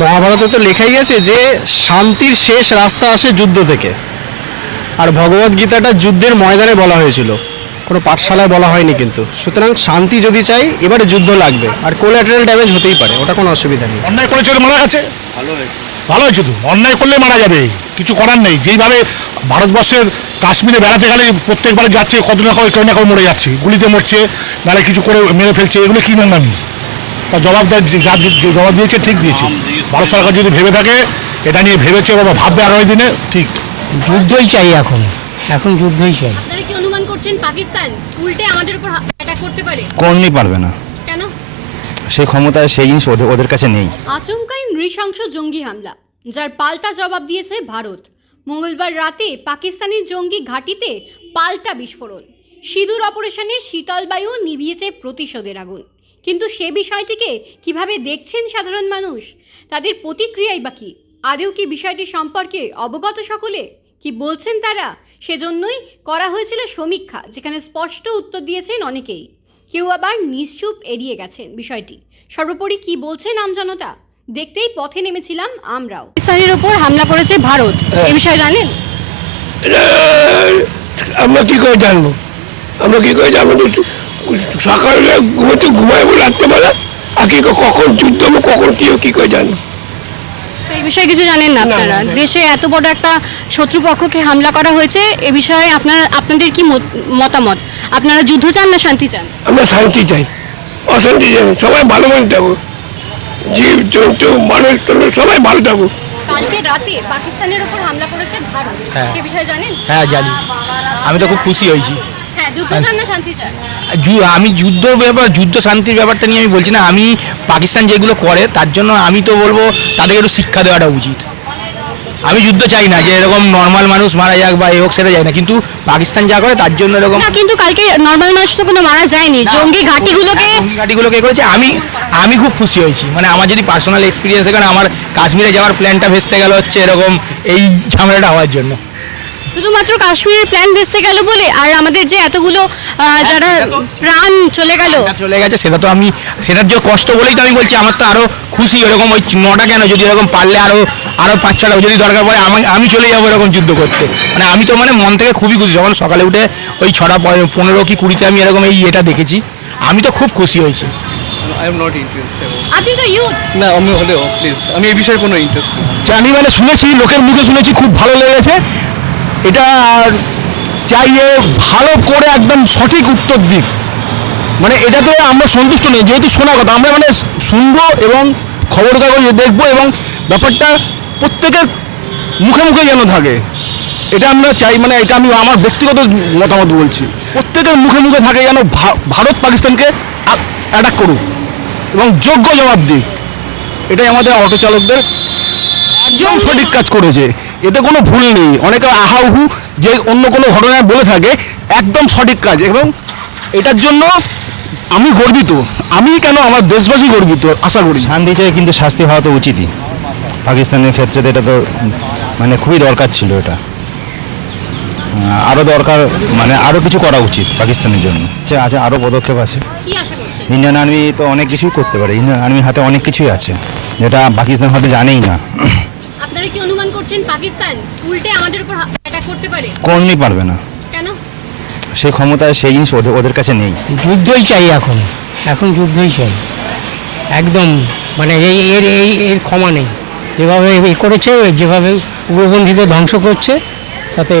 মহাভারতে তো লেখাই আছে যে শান্তির শেষ রাস্তা আসে যুদ্ধ থেকে। আর ভগবদ গীতাটা যুদ্ধের ময়দানে বলা হয়েছিল, কোনো পাঠশালায় বলা হয়নি। কিন্তু সুতরাং শান্তি যদি চাই এবারে যুদ্ধ লাগবে, আর কোলাটারাল ড্যামেজ হতেই পারে, ওটা কোনো অসুবিধা নেই। অন্যায় করেছে মারা গেছে, ভালো হয়েছে তো। অন্যায় করলে মারা যাবে, কিছু করার নেই। যেইভাবে ভারতবর্ষের কাশ্মীরে বেড়াতে গেলে প্রত্যেকবারে যাচ্ছে, কত না কেউ না কেউ মরে যাচ্ছে, গুলিতে মরছে, নাহলে কিছু করে মেরে ফেলছে, এগুলো কি নোংরামি? তার জবাব জবাব দিয়েছে, ঠিক দিয়েছে। ভারত সরকার যদি ভেবে থাকে, এটা নিয়ে ভেবেছে বা ভাববে আগামী দিনে, ঠিক। যুদ্ধই চাই এখন, এখন যুদ্ধই চাই। আপনারা কি অনুমান করছেন পাকিস্তান উল্টে আমাদের উপর অ্যাটাক করতে পারে? কোনই পারবে না, কেন? সেই ক্ষমতা সেই জিনিস ওদের কাছে নেই। আচমকাই নৃশংস জঙ্গি হামলা, যার পাল্টা জবাব দিয়েছে ভারত। মঙ্গলবার রাতে পাকিস্তানি জঙ্গি ঘাঁটিতে পাল্টা বিস্ফোরণ। সিঁদুর অপারেশনে শীতল বায়ু নিভিয়েছে প্রতিশোধের আগুন। কিন্তু সে বিষয়টিকে কিভাবে দেখছেন সাধারণ মানুষ? তাদের প্রতিক্রিয়াই বা কী? আদেও কি বিষয়টি সম্পর্কে অবগত সকলে? কি বলছেন তারা? সেজন্যই করা হয়েছিল সমীক্ষা, যেখানে স্পষ্ট উত্তর দিয়েছেন অনেকেই, কেউ আবার নিশ্চুপ এড়িয়ে গেছেন বিষয়টি। সর্বোপরি কি বলছেন আমজনতা, দেখতেই পথে নেমেছিলাম আমরাও। পাকিস্তানের ওপর হামলা করেছে ভারত, এই বিষয়ে জানেন? আমরা কি করে জানবো? আমরা কি করে জানবো? সকালে ঘুমায় বলে রাত্রেবেলা, আর কি কখন যুদ্ধ হবে, কখন কি করে জানবো? এই বিষয়ে কিছু জানেন না আপনারা? দেশে এত বড় একটা শত্রুপক্ষকে হামলা করা হয়েছে, এ বিষয়ে আপনাদের কি মতামত? আপনারা যুদ্ধ চান না শান্তি চান? আমরা শান্তি চাই, অশান্তি চাই। সবাই ভালো মনে থাকবো, জীব জন্তু মানুষ সবাই ভালো থাকবো। কালকে রাতে পাকিস্তানের উপর হামলা করেছে ভারত, সে বিষয়ে জানেন? হ্যাঁ জানি, আমি তো খুব খুশি হয়েছি। হ্যাঁ, যুদ্ধ চান না শান্তি চান? আমি যুদ্ধ শান্তির ব্যাপারটা নিয়ে আমি বলছি না। আমি পাকিস্তান যেগুলো করে তার জন্য আমি তো বলবো তাদেরকে একটু শিক্ষা দেওয়াটা উচিত। আমি যুদ্ধ চাই না যে এরকম নর্মাল মানুষ মারা যাক বা এ হোক, সেটা চাই না, কিন্তু পাকিস্তান যা করে তার জন্য এরকম। না, কিন্তু কালকে নর্মাল মানুষ তো কোনো মারা যায়নি, জঙ্গি ঘাঁটিগুলোকে করেছে। আমি খুব খুশি হয়েছি। মানে আমার যদি পার্সোনাল এক্সপিরিয়েন্স, এখানে আমার কাশ্মীরে যাওয়ার প্ল্যানটা ভেস্তে গেল হচ্ছে এরকম এই ঝামেলাটা হওয়ার জন্য। শুধুমাত্র কাশ্মীরের প্ল্যান ভেস্তে গেল বলে, আর আমাদের যে এতগুলো যারা প্রাণ চলে গেছে, সেটার যে কষ্ট বলেই তো আমি বলছি আমার তো আরো খুশি। এরকম ওই 9টা কেন, যদি এরকম পারলে আরো 5-6টা যদি দরকার পড়ে আমি চলে যাবো এরকম যুদ্ধ করতে। মানে আমি তো মন থেকে খুবই খুশি। যখন সকালে উঠে ওই 6টা 15 কি 20তে আমি এরকম এটা দেখেছি, আমি তো খুব খুশি হয়েছি। আপনি তো ইউথ না, আমি হলেও প্লিজ, আমি এই বিষয়ে কোনো ইন্টারেস্ট নেই। আমি শুনেছি, লোকের মুখে শুনেছি, খুব ভালো লেগেছে এটা। চাইয়ে ভালো করে একদম সঠিক উত্তর দিক, এটাতে আমরা সন্তুষ্ট নেই। যেহেতু শোনা কথা, আমরা শুনবো এবং খবর কাগজে দেখবো, এবং ব্যাপারটা প্রত্যেকের মুখে মুখে যেন থাকে, এটা আমরা চাই। এটা আমি আমার ব্যক্তিগত মতামত বলছি, প্রত্যেকের মুখে মুখে থাকে যেন ভারত পাকিস্তানকে অ্যাটাক করুক এবং যোগ্য জবাব দিক। এটাই আমাদের অটো চালকদের একদম সঠিক কাজ করেছে, এতে কোনো ভুল নেই। অনেকে আহাউহু যে অন্য কোনো ঘটনায় বলে থাকে, একদম সঠিক কাজ, এবং এটার জন্য আমি গর্বিত। আমি কেন, আমার দেশবাসী গর্বিত। আশা করি শান্তি চাই, কিন্তু শাস্তি হওয়া তো উচিতই। পাকিস্তানের ক্ষেত্রে তো এটা তো খুবই দরকার ছিল। এটা আরও দরকার, আরও কিছু করা উচিত পাকিস্তানের জন্য। আছে আরও পদক্ষেপ আছে। কি আশা করছেন? ইন্ডিয়ান আর্মি তো অনেক কিছুই করতে পারে। ইন্ডিয়ান আর্মির হাতে অনেক কিছুই আছে, যেটা পাকিস্তান হাতে জানেই না। আপনারা কি অনুমান করছেন পাকিস্তান উল্টে আমাদের উপর অ্যাটাক করতে পারে? কোনই পারবে না, কেন? সেই ক্ষমতা সেই জিনিস ওদের কাছে নেই। যুদ্ধই চাই এখন, এখন যুদ্ধই চাই একদম। এর ক্ষমা নেই। যেভাবে করেছে, যেভাবে উগ্রপন্থীদের ধ্বংস করছে, তাতে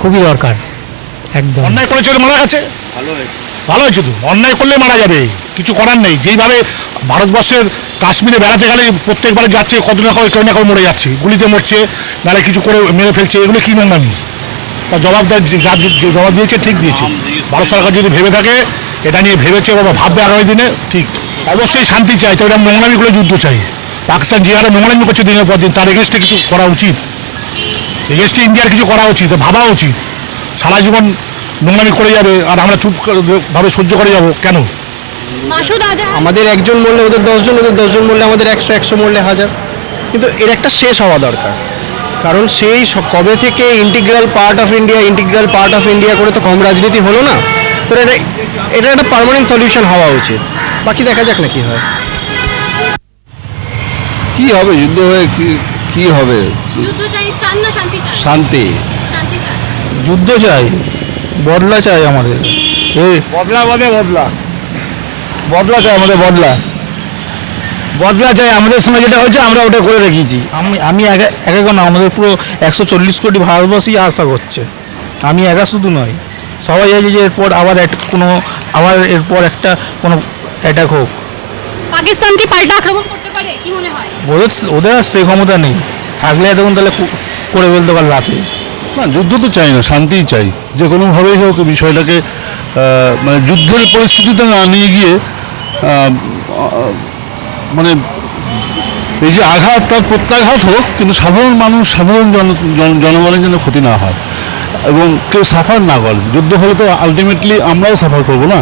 খুবই দরকার একদম। অন্যায় করেছে মারা গেছে, ভালো হয়েছে তো। অন্যায় করলে মারা যাবে, কিছু করার নেই। যেইভাবে ভারতবর্ষের কাশ্মীরে বেড়াতে গেলে প্রত্যেকবারে যাচ্ছে, কত না কেউ না কেউ মরে যাচ্ছে, গুলিতে মরছে, নাহলে কিছু করে মেরে ফেলছে, এগুলো কি নোংরামি? তার জবাব জবাব দিয়েছে, ঠিক দিয়েছে। ভারত সরকার যদি ভেবে থাকে, এটা নিয়ে ভেবেছে বা ভাববে আগামী দিনে, ঠিক। অবশ্যই শান্তি চাই, তো এটা নোংরামি করে যুদ্ধ চাই। পাকিস্তান যে হারে নোংরামি করছে দিনের পর দিন, তার এগেনস্টে কিছু করা উচিত। এগেনস্টে ইন্ডিয়ার কিছু করা উচিত, ভাবা উচিত। সারা জীবন নোংরামি করে যাবে আর আমরা চুপভাবে সহ্য করে যাব কেন? আমাদের একজন মরলে ওদের 10জন, ওদের 10জন মরলে আমাদের 100 মরলে 1000। কিন্তু এর একটা শেষ হওয়া দরকার, কারণ সেই কবে থেকে ইন্টিগ্রাল পার্ট অফ ইন্ডিয়া করে তো কম রাজনীতি হলো না। তো এটা একটা পার্মানেন্ট সলিউশন হওয়া উচিত। বাকি দেখা যাক না কি হয়। কি হবে যুদ্ধ হয়ে কি হবে? যুদ্ধ চাই চান না শান্তি চান? শান্তি। শান্তি চান। যুদ্ধ চাই, বদলা চাই আমাদের, এই বদলা বদলা বদলা চাই আমাদের, বদলা চাই। আমাদের সময় যেটা হয়েছে আমরা ওটা করে রেখেছি। আমি একা না, আমাদের পুরো 140 কোটি ভারতবাসী আশা করছে। আমি একা শুধু নয়, সবাই আছে যে এরপর আবার এরপর একটা কোনো অ্যাটাক হোক। পাকিস্তান কি পাল্টা আক্রমণ করতে পারে কি মনে হয়? ওদের আর সে ক্ষমতা নেই, থাকলে এতক্ষণ তাহলে করে ফেলতে পারে রাতে। না, যুদ্ধ তো চাই না, শান্তিই চাই। যে কোনোভাবেই হোক বিষয়টাকে মানে যুদ্ধের পরিস্থিতিতে না নিয়ে গিয়ে মানে এই যে আঘাত তার প্রত্যাঘাত হোক, কিন্তু সাধারণ মানুষ, সাধারণ জনগণের যেন ক্ষতি না হয় এবং কেউ সাফার না করে। যুদ্ধ হলে তো আলটিমেটলি আমরাও সাফার করবো না।